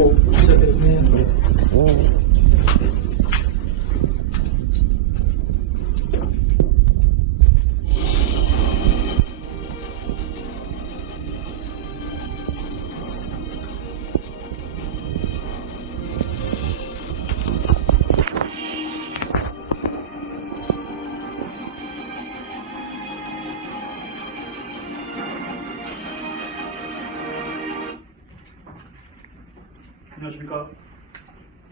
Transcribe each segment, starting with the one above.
보고 시작해주세요. 안녕하십니까.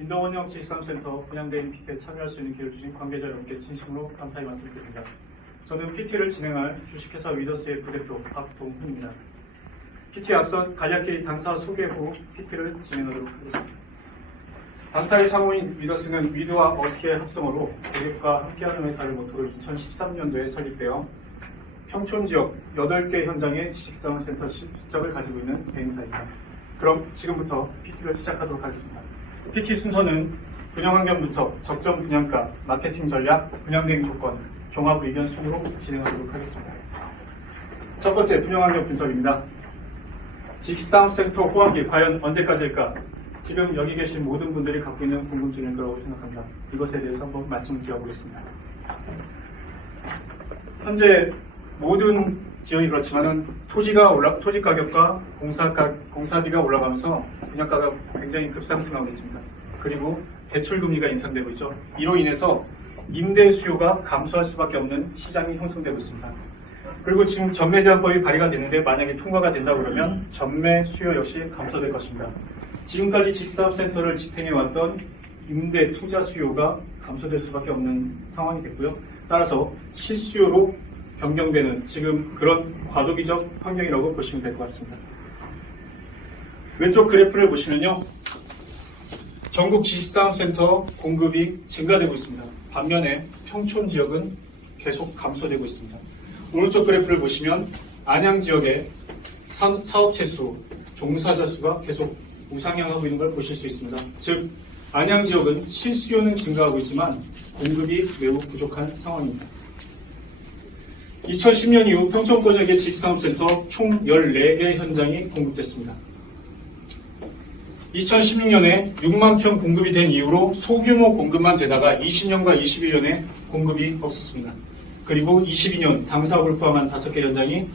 인도원형 지식산업센터 분양대행 PT에 참여할 수 있는 기회를 주신 관계자 여러분께 진심으로 감사의 말씀을 드립니다. 저는 PT를 진행할 주식회사 위더스의 부대표 박동훈입니다. PT에 앞서 간략히 당사 소개 후 PT를 진행하도록 하겠습니다. 당사의 상호인 위더스는 위드와 어스케의 합성어로 고객과 함께하는 회사를 모토로 2013년도에 설립되어 평촌 지역 8개 현장의 지식산업센터 실적을 가지고 있는 대행사입니다. 그럼 지금부터 PT를 시작하도록 하겠습니다. PT 순서는 분양환경 분석, 적정 분양가, 마케팅 전략, 분양대행 조건, 종합 의견 순으로 진행하도록 하겠습니다. 첫 번째 분양환경 분석입니다. 지식산업센터 호황기 과연 언제까지일까? 지금 여기 계신 모든 분들이 갖고 있는 궁금증일 거라고 생각합니다. 이것에 대해서 한번 말씀을 드려보겠습니다. 현재 모든 지역이 그렇지만은 토지 가격과 공사비가 올라가면서 분양가가 굉장히 급상승하고 있습니다. 그리고 대출 금리가 인상되고 있죠. 이로 인해서 임대 수요가 감소할 수밖에 없는 시장이 형성되고 있습니다. 그리고 지금 전매 제한법이 발의가 됐는데 만약에 통과가 된다 그러면 전매 수요 역시 감소될 것입니다. 지금까지 지식산업센터를 지탱해왔던 임대 투자 수요가 감소될 수밖에 없는 상황이 됐고요. 따라서 실수요로 변경되는 지금 그런 과도기적 환경이라고 보시면 될 것 같습니다. 왼쪽 그래프를 보시면요. 전국 지식산업센터 공급이 증가되고 있습니다. 반면에 평촌 지역은 계속 감소되고 있습니다. 오른쪽 그래프를 보시면 안양 지역의 사업체 수, 종사자 수가 계속 우상향하고 있는 걸 보실 수 있습니다. 즉, 안양 지역은 실수요는 증가하고 있지만 공급이 매우 부족한 상황입니다. 2010년 이후 평촌권역의 지식산업센터 총 14개 현장이 공급됐습니다. 2016년에 6만 평 공급이 된 이후로 소규모 공급만 되다가 20년과 21년에 공급이 없었습니다. 그리고 22년 당사업을 포함한 5개 현장이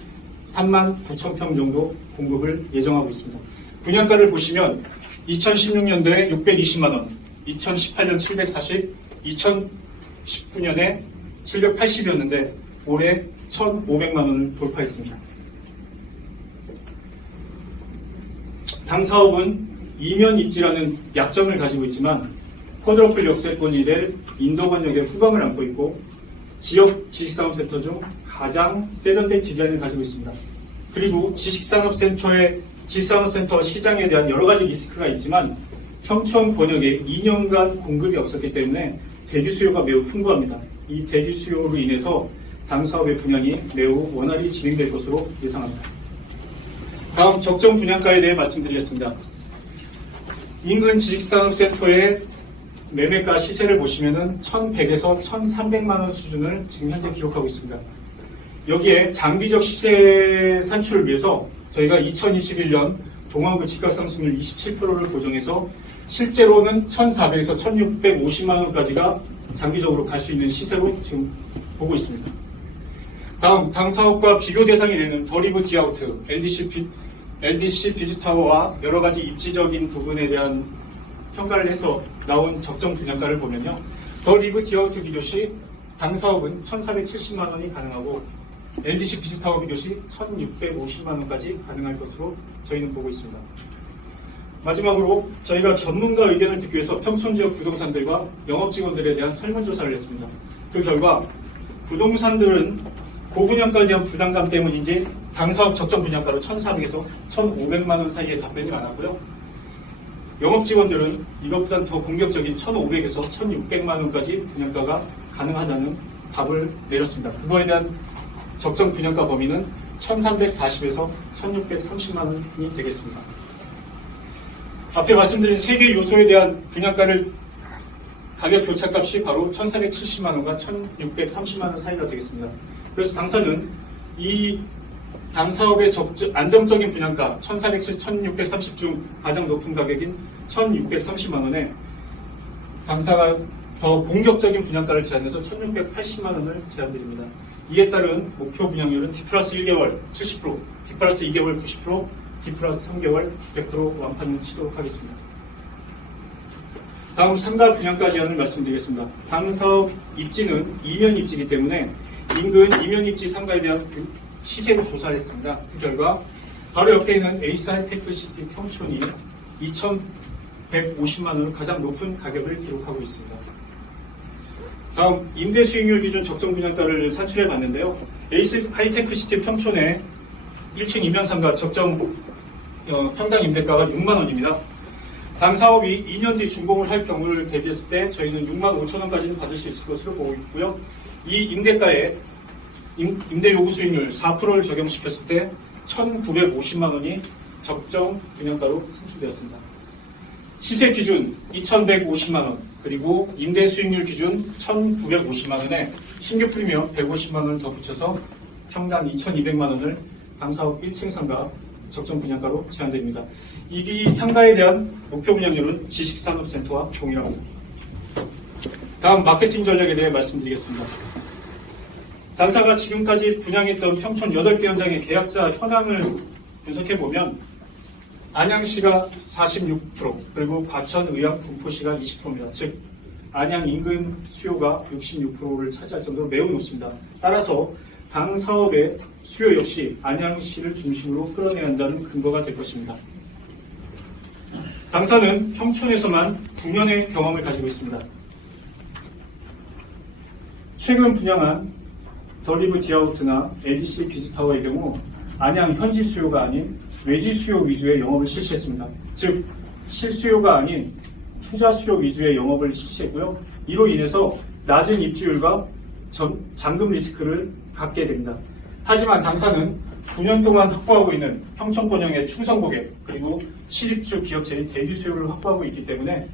3만 9천 평 정도 공급을 예정하고 있습니다. 분양가를 보시면 2016년도에 620만원, 2018년 740, 2019년에 780이었는데 올해 1,500만원을 돌파했습니다. 당사업은 이면 입지라는 약점을 가지고 있지만 쿼드러플 역세권이 될 인도권역의 후방을 안고 있고 지역 지식산업센터 중 가장 세련된 디자인을 가지고 있습니다. 그리고 지식산업센터 시장에 대한 여러 가지 리스크가 있지만 평촌 권역에 2년간 공급이 없었기 때문에 대지 수요가 매우 풍부합니다. 이 대지 수요로 인해서 당사업의 분양이 매우 원활히 진행될 것으로 예상합니다. 다음 적정 분양가에 대해 말씀드리겠습니다. 인근 지식산업센터의 매매가 시세를 보시면은 1,100에서 1,300만원 수준을 지금 현재 기록하고 있습니다. 여기에 장기적 시세 산출을 위해서 저희가 2021년 동안구 집값 상승률 27%를 고정해서 실제로는 1,400에서 1,650만원까지가 장기적으로 갈 수 있는 시세로 지금 보고 있습니다. 다음 당사업과 비교 대상이 되는 더 리브 디아우트, LDC 비즈타워와 여러 가지 입지적인 부분에 대한 평가를 해서 나온 적정 분양가를 보면요. 더 리브 디아우트 비교시 당사업은 1,470만원이 가능하고 LDC 비즈타워 비교시 1,650만원까지 가능할 것으로 저희는 보고 있습니다. 마지막으로 저희가 전문가 의견을 듣기 위해서 평촌지역 부동산들과 영업직원들에 대한 설문조사를 했습니다. 그 결과 부동산들은 고분양가에 대한 부담감 때문인지 당사업 적정 분양가로 1,400에서 1,500만원 사이에 답변이 많았고요. 영업직원들은 이것보다 더 공격적인 1,500에서 1,600만원까지 분양가가 가능하다는 답을 내렸습니다. 그거에 대한 적정 분양가 범위는 1,340에서 1,630만원이 되겠습니다. 앞에 말씀드린 3개 요소에 대한 분양가를 가격 교차값이 바로 1,470만원과 1,630만원 사이가 되겠습니다. 그래서 당사는 이 당사업의 안정적인 분양가 1,400, 1,630 중 가장 높은 가격인 1,630만 원에 당사가 더 공격적인 분양가를 제한해서 1,680만 원을 제한드립니다. 이에 따른 목표 분양률은 D 플러스 1개월 70%, D 플러스 2개월 90%, D 플러스 3개월 100% 완판을 치도록 하겠습니다. 다음 상가 분양가 제한을 말씀드리겠습니다. 당사업 입지는 2면 입지이기 때문에 인근 2면 입지 상가에 대한 시세를 조사를 했습니다. 그 결과 바로 옆에 있는 에이스 하이테크시티 평촌이 2,150만 원을 가장 높은 가격을 기록하고 있습니다. 다음 임대 수익률 기준 적정 분양가를 산출해 봤는데요. 에이스 하이테크시티 평촌의 1층 2면 상가 적정 평당 임대가가 6만 원입니다. 당 사업이 2년 뒤 준공을 할 경우를 대비했을 때 저희는 6만 5천 원까지는 받을 수 있을 것으로 보고 있고요. 이 임대가에 임대 요구 수익률 4%를 적용시켰을 때 1,950만 원이 적정 분양가로 산출되었습니다. 시세 기준 2,150만 원, 그리고 임대 수익률 기준 1,950만 원에 신규 프리미엄 150만 원을 더 붙여서 평당 2,200만 원을 당사업 1층 상가 적정 분양가로 제한됩니다. 이 상가에 대한 목표 분양률은 지식산업센터와 동일합니다. 다음 마케팅 전략에 대해 말씀드리겠습니다. 당사가 지금까지 분양했던 평촌 8개 현장의 계약자 현황을 분석해보면 안양시가 46%, 그리고 과천, 의왕, 군포시가 20%입니다. 즉 안양 인근 수요가 66%를 차지할 정도로 매우 높습니다. 따라서 당 사업의 수요 역시 안양시를 중심으로 끌어내야 한다는 근거가 될 것입니다. 당사는 평촌에서만 9년의 경험을 가지고 있습니다. 최근 분양한 더리브 디아우트나 LDC 비즈타워의 경우 안양 현지 수요가 아닌 외지 수요 위주의 영업을 실시했습니다. 즉 실수요가 아닌 투자 수요 위주의 영업을 실시했고요. 이로 인해서 낮은 입주율과 잔금 리스크를 갖게 됩니다. 하지만 당사는 9년 동안 확보하고 있는 평촌권형의 충성 고객, 그리고 실입주 기업체의 대기 수요를 확보하고 있기 때문에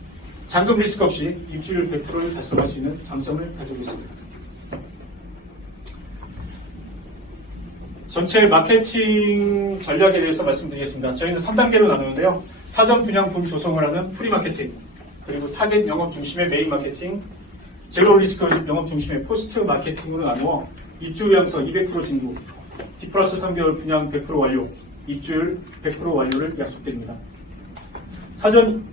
잔금 리스크 없이 입주율 100%를 달성할 수 있는 장점을 가지고 있습니다. 전체 마케팅 전략에 대해서 말씀드리겠습니다. 저희는 3단계로 나누는데요. 사전 분양품 조성을 하는 프리마케팅, 그리고 타겟 영업 중심의 메인 마케팅, 제로 리스크 영업 중심의 포스트 마케팅으로 나누어 입주 의향서 200% 진구, D 플러스 3개월 분양 100% 완료, 입주율 100% 완료를 약속드립니다. 사전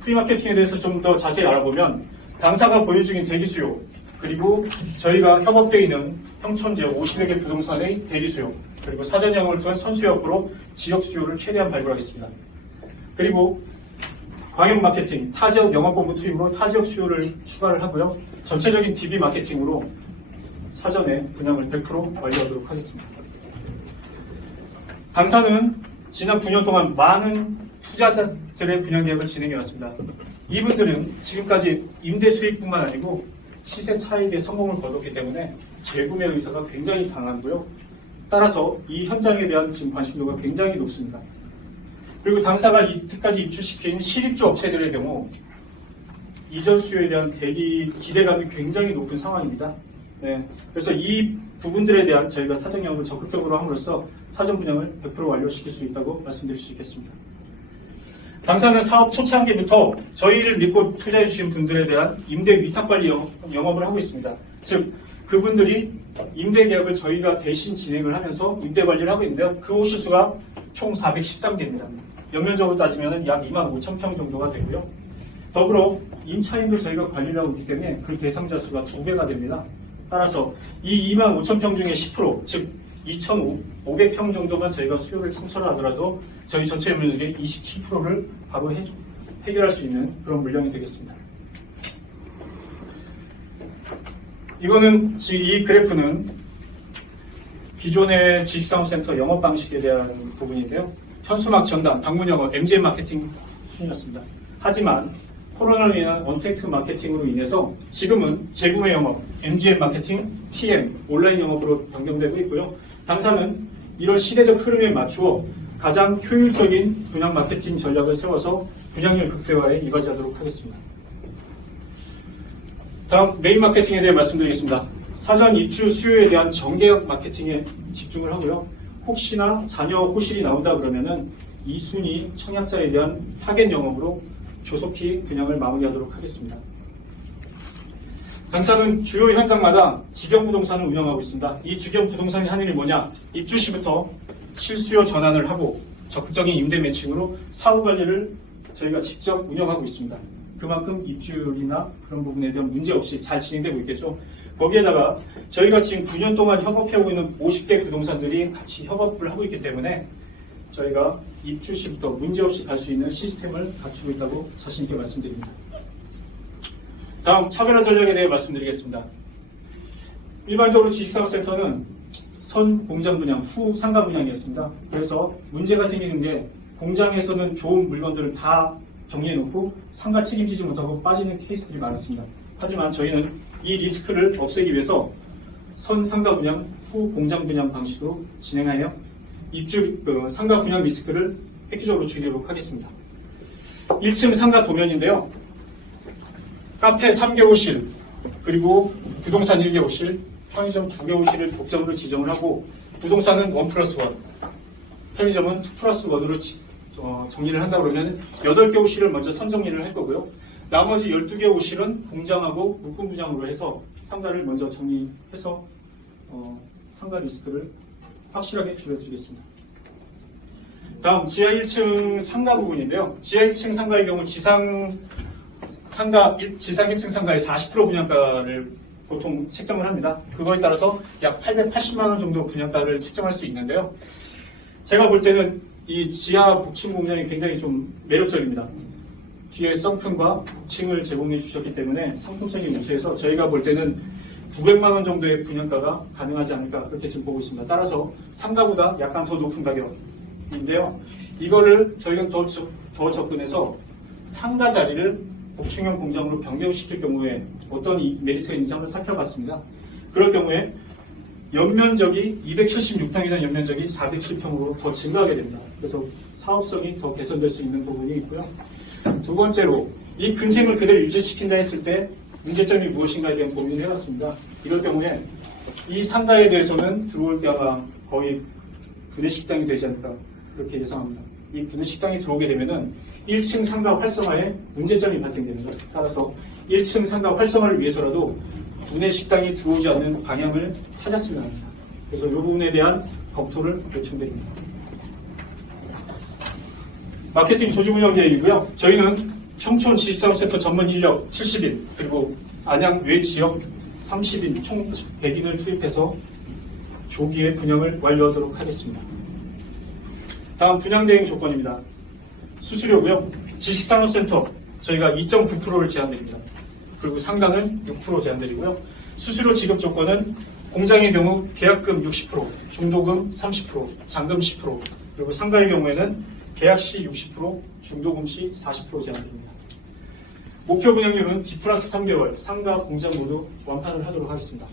프리마케팅에 대해서 좀 더 자세히 알아보면 당사가 보유 중인 대기 수요, 그리고 저희가 협업되어 있는 평촌 지역 50여 개 부동산의 대기 수요, 그리고 사전 영업을 통한 선수협으로 지역 수요를 최대한 발굴하겠습니다. 그리고 광역 마케팅, 타지역 영업본부 투입으로 타지역 수요를 추가를 하고요. 전체적인 DB 마케팅으로 사전에 분양을 100% 완료하도록 하겠습니다. 당사는 지난 9년 동안 많은 투자자들의 분양 계획을 진행해왔습니다. 이분들은 지금까지 임대 수익뿐만 아니고 시세 차익에 성공을 거뒀기 때문에 재구매 의사가 굉장히 강하고요. 따라서 이 현장에 대한 지금 관심도가 굉장히 높습니다. 그리고 당사가 이때까지 입주시킨 실입주 업체들의 경우 이전 수요에 대한 기대감이 굉장히 높은 상황입니다. 네, 그래서 이 부분들에 대한 저희가 사전 영업을 적극적으로 함으로써 사전 분양을 100% 완료시킬 수 있다고 말씀드릴 수 있겠습니다. 당사는 사업 초창기부터 저희를 믿고 투자해 주신 분들에 대한 임대 위탁관리 영업을 하고 있습니다. 즉 그분들이 임대 계약을 저희가 대신 진행을 하면서 임대 관리를 하고 있는데요. 그 호실 수가 총 413개입니다. 연면적으로 따지면 약 2만 5천 평 정도가 되고요. 더불어 임차인도 저희가 관리를 하고 있기 때문에 그 대상자 수가 2배가 됩니다. 따라서 이 2만 5천 평 중에 10%, 즉 2,500평 정도만 저희가 수요를 창설하더라도 저희 전체 연면적의 27%를 바로 해결할 수 있는 그런 물량이 되겠습니다. 이 그래프는 기존의 지식산업센터 영업 방식에 대한 부분인데요. 현수막 전담, 방문 영업, MGM 마케팅 순이었습니다. 하지만 코로나로 인한 언택트 마케팅으로 인해서 지금은 재구매 영업, MGM 마케팅, TM, 온라인 영업으로 변경되고 있고요. 당사는 이런 시대적 흐름에 맞추어 가장 효율적인 분양 마케팅 전략을 세워서 분양률 극대화에 이바지하도록 하겠습니다. 다음 메인 마케팅에 대해 말씀드리겠습니다. 사전 입주 수요에 대한 정계역 마케팅에 집중을 하고요. 혹시나 자녀 호실이 나온다 그러면은 2순위 청약자에 대한 타겟 영업으로 조속히 분양을 마무리하도록 하겠습니다. 당사는 주요 현장마다 직영부동산을 운영하고 있습니다. 이 직영부동산이 하는 일이 뭐냐? 입주 시부터 실수요 전환을 하고 적극적인 임대 매칭으로 사후 관리를 저희가 직접 운영하고 있습니다. 그만큼 입주율이나 그런 부분에 대한 문제 없이 잘 진행되고 있겠죠. 거기에다가 저희가 지금 9년 동안 협업해오고 있는 50개 부동산들이 같이 협업을 하고 있기 때문에 저희가 입주 시부터 문제없이 갈 수 있는 시스템을 갖추고 있다고 자신있게 말씀드립니다. 다음 차별화 전략에 대해 말씀드리겠습니다. 일반적으로 지식사업센터는 선 공장 분양, 후 상가 분양이었습니다. 그래서 문제가 생기는 게 공장에서는 좋은 물건들을 다 정리해놓고 상가 책임지지 못하고 빠지는 케이스들이 많았습니다. 하지만 저희는 이 리스크를 없애기 위해서 선 상가 분양, 후 공장 분양 방식으로 진행하여 상가 분양 리스크를 획기적으로 줄이도록 하겠습니다. 1층 상가 도면인데요. 카페 3개 호실, 그리고 부동산 1개 호실, 편의점 2개 호실을 독점으로 지정을 하고 부동산은 1+1, 편의점은 2+1으로 정리를 한다 그러면 8개 호실을 먼저 선정리를 할 거고요. 나머지 12개 호실은 공장하고 묶음 분양으로 해서 상가를 먼저 정리해서 상가 리스크를 확실하게 줄여드리겠습니다. 다음 지하 1층 상가 부분인데요. 지하 1층 상가의 경우 지상 1층 상가의 40% 분양가를 보통 책정을 합니다. 그거에 따라서 약 880만 원 정도 분양가를 책정할 수 있는데요. 제가 볼 때는 이 지하 복층 공장이 굉장히 좀 매력적입니다. 뒤에 썬큰과 복층을 제공해 주셨기 때문에 상품성이 우수해서 저희가 볼 때는 900만 원 정도의 분양가가 가능하지 않을까 그렇게 지금 보고 있습니다. 따라서 상가보다 약간 더 높은 가격인데요. 이거를 저희가 더 접근해서 상가 자리를 복층형 공장으로 변경시킬 경우에 어떤 메리트가 있는지 한번 살펴봤습니다. 그럴 경우에 연면적이 276평이던 연면적이 407평으로 더 증가하게 됩니다. 그래서 사업성이 더 개선될 수 있는 부분이 있고요. 두 번째로 이 근생을 그대로 유지시킨다 했을 때 문제점이 무엇인가에 대한 고민을 해봤습니다. 이럴 경우에 이 상가에 대해서는 들어올 때 아마 거의 구내식당이 되지 않을까 그렇게 예상합니다. 이 구내식당이 들어오게 되면은 1층 상가 활성화에 문제점이 발생됩니다. 따라서 1층 상가 활성화를 위해서라도 구내식당이 들어오지 않는 방향을 찾았으면 합니다. 그래서 이 부분에 대한 검토를 요청드립니다. 마케팅 조직운영 계획이고요. 저희는 청촌 지식사업센터 전문 인력 70인 그리고 안양 외 지역 30인 총 100인을 투입해서 조기에 분양을 완료하도록 하겠습니다. 다음 분양 대행 조건입니다. 수수료고요. 지식산업센터 저희가 2.9%를 제한드립니다. 그리고 상가는 6% 제한드리고요. 수수료 지급 조건은 공장의 경우 계약금 60%, 중도금 30%, 잔금 10%, 그리고 상가의 경우에는 계약 시 60%, 중도금 시 40% 제한드립니다. 목표 분양률은 D+3개월, 상가, 공장 모두 완판을 하도록 하겠습니다.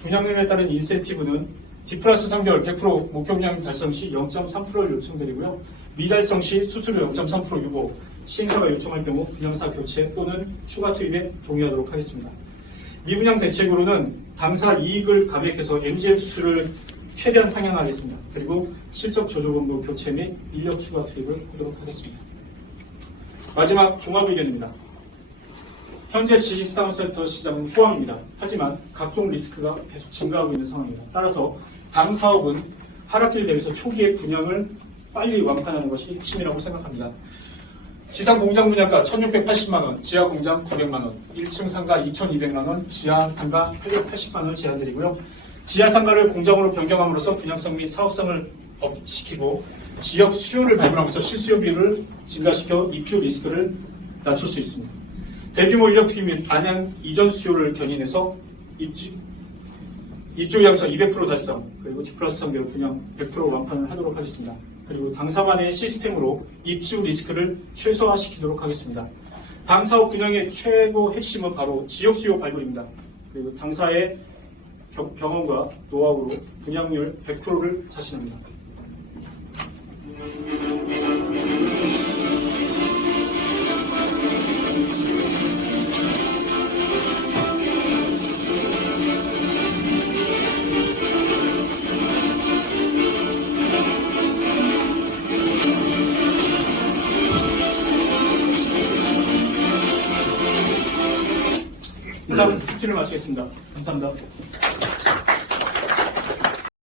분양률에 따른 인센티브는 D+3개월 100% 목표 분양 달성 시 0.3%를 요청드리고요. 미달성 시 수수료 0.3% 유보, 시행사가 요청할 경우 분양사 교체 또는 추가 투입에 동의하도록 하겠습니다. 미분양 대책으로는 당사 이익을 감액해서 MGL 수수를 최대한 상향하겠습니다. 그리고 실적 조조본부 교체 및 인력 추가 투입을 하도록 하겠습니다. 마지막 종합 의견입니다. 현재 지식산업센터 시장은 호황입니다. 하지만 각종 리스크가 계속 증가하고 있는 상황입니다. 따라서 당 사업은 하락기를 대비해서 초기에 분양을 빨리 완판하는 것이 핵심이라고 생각합니다. 지상 공장 분양가 1,680만원, 지하 공장 900만원, 1층 상가 2,200만원, 지하 상가 880만원 제한드리고요. 지하 상가를 공장으로 변경함으로써 분양성 및 사업성을 업시키고 지역 수요를 발굴하면서 실수요 비율을 증가시켜 입주 리스크를 낮출 수 있습니다. 대규모 인력 투입 및 안양 이전 수요를 견인해서 입주 양성 200% 달성, 그리고 D+3개월 분양 100% 완판을 하도록 하겠습니다. 그리고 당사만의 시스템으로 입주 리스크를 최소화시키도록 하겠습니다. 당사업 분양의 최고 핵심은 바로 지역 수요 발굴입니다. 그리고 당사의 경험과 노하우로 분양률 100%를 자신합니다. 이상 특집을 마치겠습니다. 감사합니다.